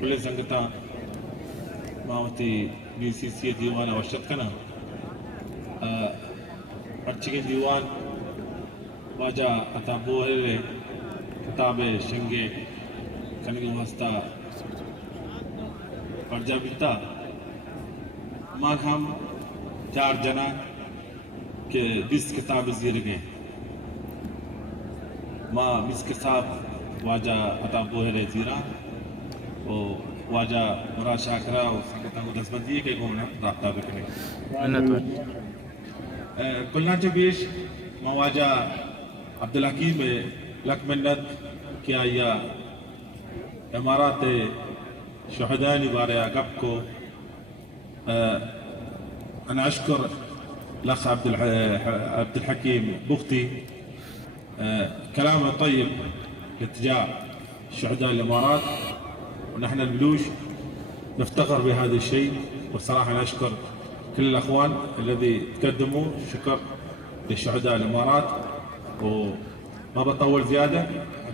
كل سنگتا ماوتی BCC دیوان وشت کنا ارچگی دیوان واجہ اتابو ہے کتاب شنگے کنگی واسطہ پرجا بیتا مان ہم 4 جنا کے 20 کتاب زیر گئے ماں 20 کتاب واجہ اتابو ہے زیرہ او واجہ مرا شاکرہ اور سنگتاں کو دستبندی کے گھومنا رابطہ بکنے کلنا چبیش مواجہ عبدالحکیم لک منت کیا یا امارات شہدانی بارے اگب کو انا اشکر الاخ عبد الحكيم بختي كلامه طيب باتجاه شهداء الامارات ونحن البلوش نفتخر بهذا الشيء والصراحه نشكر كل الاخوان الذي تقدموا شكر لشهداء الامارات وما بطول زياده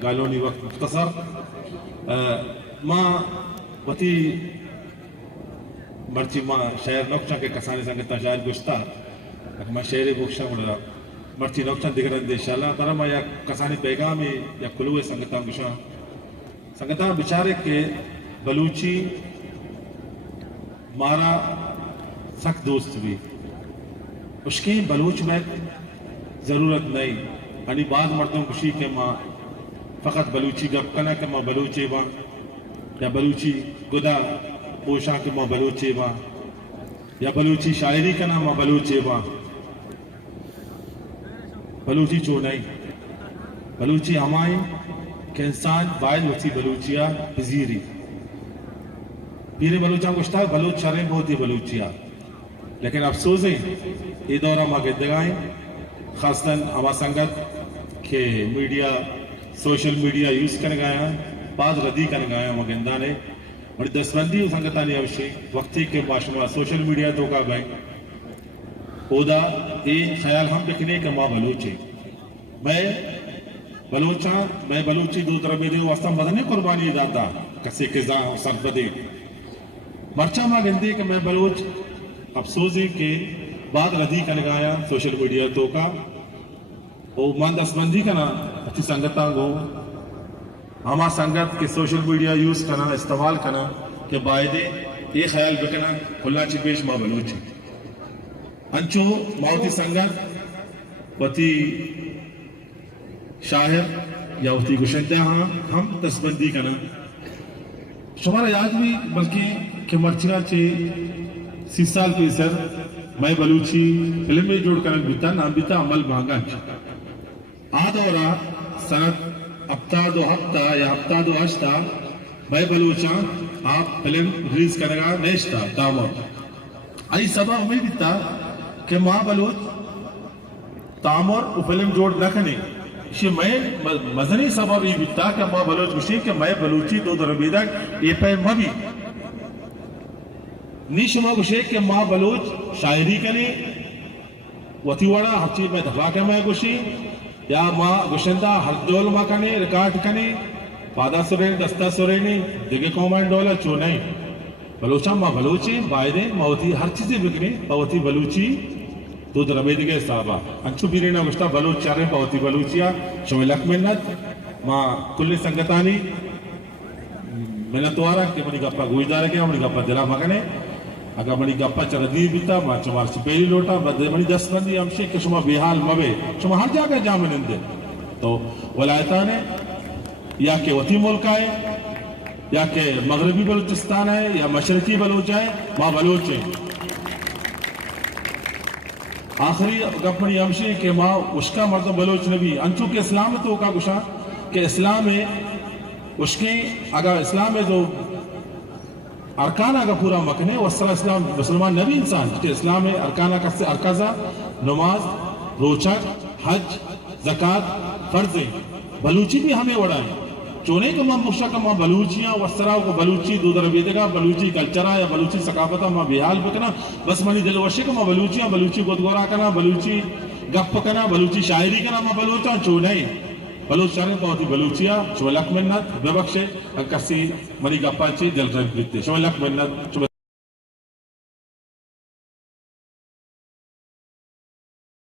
قالوا لي وقت مختصر ما وتي مرچی ما شعر نوکچا کے کسانی سنگتا شاعر گوشتا ما شعری بوکشا مڑا مرچی نوکچا دگرند انشاءاللہ ترا ما یا کسانی پیغامی یا کلوے سنگتا گوشا سنگتا بیچارے کے بلوچی مارا سخت دوست بھی اس کی بلوچ میں ضرورت نہیں یعنی بعض مردوں خوشی کہ ماں فقط بلوچی گپ کنا کہ ماں بلوچی با یا بلوچی گدا پوشا کہ ماں بلوچی با یا بلوچی شاعری کنا ماں بلوچی با بلوچی چو نہیں بلوچی ہمائیں کہ انسان باید وچی بلوچیا پذیری پیرے بلوچاں گوشتا بلوچ شریں بہت ہی بلوچیا لیکن افسوسیں یہ دورہ ماں گدگائیں خاصتاً ہما سنگت کہ میڈیا سوشل میڈیا یوز کرنے گایا بعض ردی کرنے گایا مگندانے اور دستبندی سنگتانی اوشی وقتی کے باشما سوشل میڈیا تو کا بھائی اودا یہ خیال ہم بکنے کہ ماں بلوچی میں بلوچی دو دربے دے واسطہ مدنی قربانی داتا کسی کزاں سر بدے مرچہ ماں گندے کہ میں بلوچ افسوسی کے بعد ردی کرنے گایا سوشل میڈیا تو کا او مان دستبندی کنا اچھی سنگتاں گو ہما سنگت کے سوشل میڈیا یوز کرنا استعمال کرنا کہ باعدے یہ خیال بکنا کھلا چی پیش ماں بلوچی انچو ماوتی سنگت وتی شاعر یا وتی گشندہ ہاں ہم دستبندی کرنا شمارا یاد بھی بلکہ کہ مرچگا چے 30 سال پیسر میں بلوچی فلم میں جوڑ کرنے بیتا نام بیتا عمل مانگا آدھورا سنت ہفتہ یا ہفتہ دو ہشتہ میں بلوچاں آپ فلم ریلیز کرنے گا نیشتا دامر آئی سبا ہمیں بیتا کہ ماں بلوچ تامر و فلم جوڑ نکنے شی میں مزنی سبب یہ بیتا کہ ماں بلوچ گوشی کہ میں بلوچی دو دربیدک یہ پہ مبی نیش ماں گوشی کہ ماں بلوچ شاعری کنے وطی وڑا ہر چیز میں دھبا کے میں گوشی یا ماں گوشندہ ہر دول ماں کنے ریکارڈ کنے پادا سرین دستا سرینی دیگے کومنٹ ڈولا چو نہیں بلوچا ماں بلوچی بائدے ماں وطی ہر چیزیں بکنے پاوتی بلوچی دو دربے دیگے صحابہ انچو بیرینا گوشتا بلوچ چارے پاوتی بلوچیا شوی لک منت ماں کلی سنگتانی منتوارا کہ منی گپا گوئی دارے کے منی گپا دلا مگنے اگر منی گپا چردی بیتا ماں چمار چپیلی لوٹا منی دست بندی ہمشی کہ شما بیحال مبے شما ہر جاگہ جامن اندے تو ولایتان ہے یا کہ وطی ملک آئے یا کہ مغربی بلوچستان ہے یا مشرقی بلوچ ہے ماں بلوچ ہے آخری گپنی ہمشی کہ ماں اشکا مرد بلوچ نبی انچو کہ اسلام تو کا گشا کہ اسلام ہے اشکی اگر اسلام ہے تو ارکانہ کا پورا مکنے وصلہ اسلام مسلمان نبی انسان کہ اسلام ہے ارکانہ کا سے ارکازہ نماز روچک حج زکاة فرضیں بلوچی بھی ہمیں وڑا ہے چونے کہ ماں مخشا کا ماں بلوچیاں وصرہ کو بلوچی دو دربیدے کا بلوچی کلچرہ یا بلوچی ثقافتہ ماں بیحال بکنا بس منی دل وشی کا ماں بلوچیاں بلوچی گودگورا کنا بلوچی گپ کنا بلوچی شاعری کنا ماں بلوچاں چونے بلوچستان بہت بلوچیا شما لک منت ببخشے کسی منی گپاچی دل رنگ بیتے شما لک منت